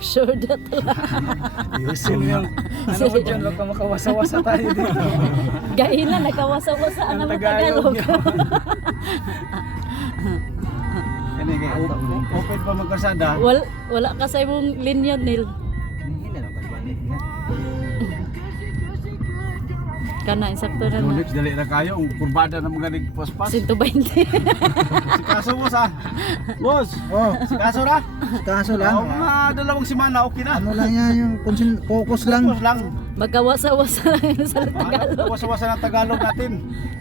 Sure that lang. Ayusin mo yung ano mo dyan, wag ka makawasa-wasa tayo dito. Gaina, nakawasa-wasa ang Ang mga Tagalog Tagalog. Kani kay open pa magkasada. Wala ka sa imong linya, Nil. Hindi na lang pagbalik na. Kana, insakto na na. Unix dali na kayo, ang kurbada na mga nagpaspas. 120. Si kaso mo sa. Boss, Oh, si kaso na. kaso lang. Oh, mga dalawang semana okay na. Ano lang yan, yung focus lang. Focus lang. Magkawasa-wasa lang yun sa Tagalog. Wasa-wasa ng Tagalog natin.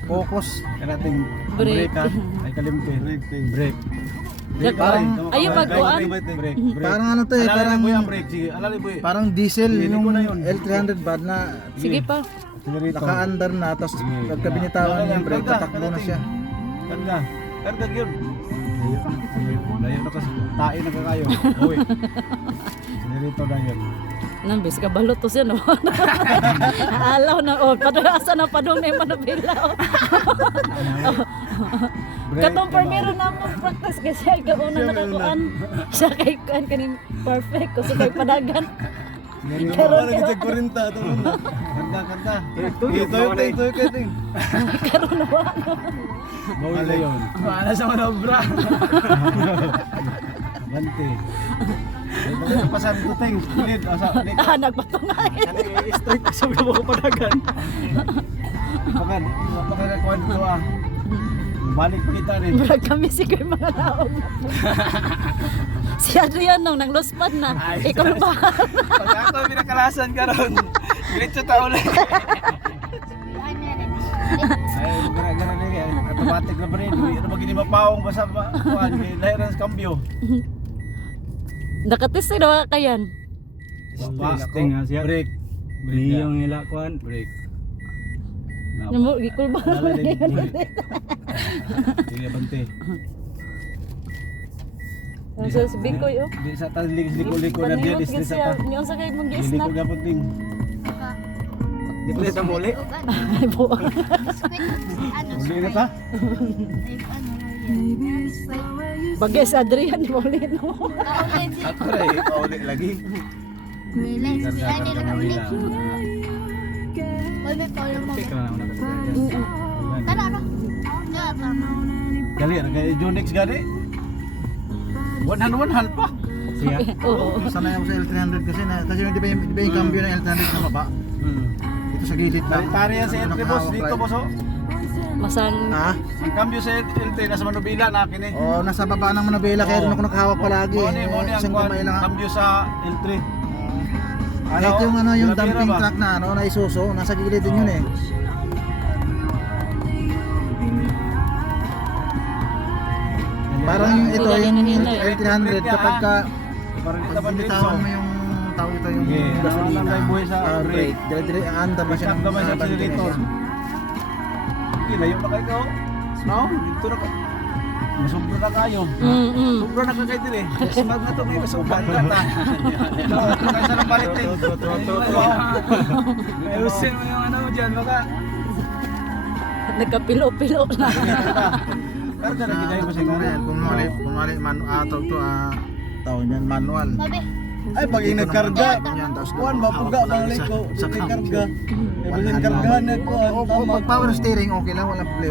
Focus. Kaya natin Break. break ha. Ay kalimti. Break. Parang- Ayaw magkuhan. Break. Parang ano to eh, Alala parang mo yung break. Sige, alala mo eh. parang diesel Hindi yung ko na yun. L300 bad na Sige pa. naka-under na, tapos pagka binitawan niya yung brake, tatakbo na siya. Karga. Karga yun. Layo na kasi. Tae na ka kayo. Uwi. Sinirito na yun. Nambis ka balot to siya, no? Alaw na, oh, padasa na padung na yung manabilaw. Katong primero na mo practice kasi ay kauna nakakuan. Siya kay kuan kaning perfect ko kay padagan. Karon Karga. Ito. karon na ba? Bawal na yun. Maala sa manobra. Bante. Pasan ko ting. Ulit. Asa. Nagpatungay. Straight sa mga padagan. Pakan. Pakakakuan ko ah. Balik pa kita rin. Murag kami siguro mga laog na po. Si Adrian nung nang lospad na. Ikaw ba? Pag ako pinakalasan ka ron. Diretso ta ulit. Ay, gara-gara na rin. Automatic na pa rin. Hindi na magiging mapawang basta pa. Lahiran sa kambyo. Nakatis na kayan. Fasting nga siya. Break. Yung ila kuan. Break. Namo gikul ba? Sige, bante. Ang sa bikoy oh. Di sa liko-liko na Paningot diya. kasi niyo sa kay mong Liko gisnap. gapon ting. Di pa sa muli. Ay po. Muli na ta. Bagay sa Adrian di mo ulit no. Ako rin, paulit lagi. Dali, kay Junix gani. 100 pa. Siya. Oo. Sanay ako sa L300 kasi di ba yung cambio ng L300 sa baba? Ito sa gilid lang. Pare yan sa entry boss dito boss oh. Masang Ha? Ang cambio sa entry nasa Manubila na akin eh. Oo, nasa baba ng Manabela kaya doon ako nakahawak palagi. Mo ni ang Isang kamay lang. cambio sa L3. Kahit yung ano yung Labira dumping ba? truck na ano na Isuzu, nasa gilid din yun eh. Parang yung ito yung L300 kapag ka Parang kita pag pa dito. binitawan mo yung tawag ito yung Yeah, gasolina, nawalan na buhay sa brake. dire anda ba siya Stop naman sa banding accelerator. niya. Layo na kayo. No, dito na ka. Masubra na kayo. Sobra na ka kayo dire. Smag na to may masubra ka ta. Kaysa ng balik din. Ayusin mo yung ano mo dyan, baka. nagkapilo-pilo na. Karga na kita yung siguro. Kung mali manual to tawag niyan manual. Ay, pag Dito nagkarga, naman yan, tapos kuan mapuga hawak bang lang liko, sa sa cam. karga. Ibulin kargahan na kuan. Pag power steering okay lang, walang problema.